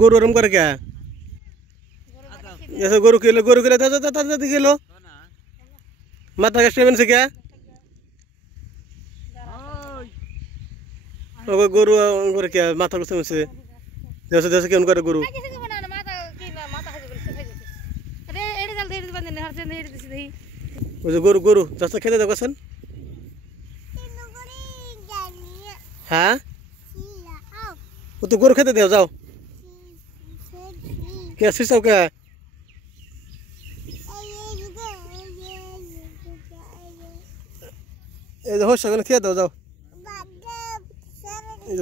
গরু ওরম করে কে ऐसे गरु के गेलो माथा कष्ट से क्या गरु करे क्या माथा कष्ट से जैसे जैसे क्या उनका गरु गरु गरु जैसे खेते देखो सन हाँ वो तो गरु खेते दे जाओ क्या शीशा क्या होश खेत जाओ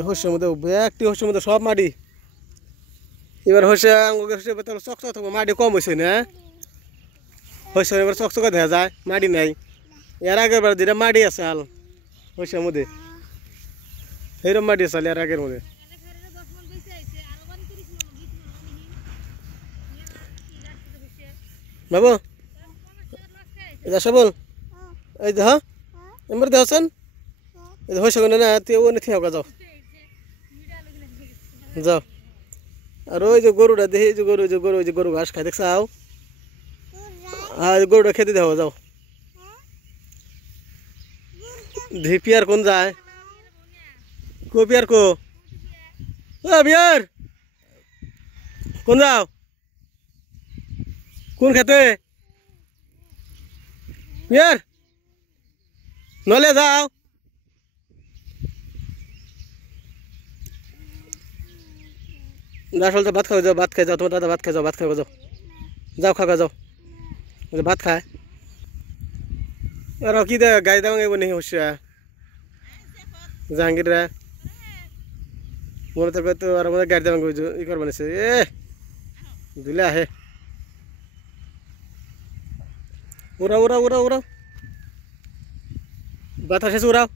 होशेर मध्य एक होशेर मध्य सब माटी एबार होशे चक चक माटी कम हो होशेर चक चक देखा जाए माटी नहीं यार आगे बार जेटा माटी आछे आल होशेर मध्य एरकम माटी आछे यार आगे मध्य बाबू सबल हाँ एमर देसन होशे ना वो नहीं होगा जाओ जाओ और जो गरुड़ा देखी जो गरु घास खाई देख आओ हाँ गरुड़ा खेते देखो जाओ धी पियार कौन जाए को पियार को पियार कौन जाओ कौन खेते पियार नले जाओ दासल तो भात खाओ जाओ भात खाए जाओ तुम्हारा दादा भात खाए जाओ भात खाओ जाओ जाओ खा जाओ भात खाए और कि गाड़ी देवांगे वो नहीं होश जहांगीर मन तक तो और गाड़ी देवांगे इ कर बने से ए दिले आहे उड़ा उड़ा उड़ा उड़ा बात शेष उड़ाओ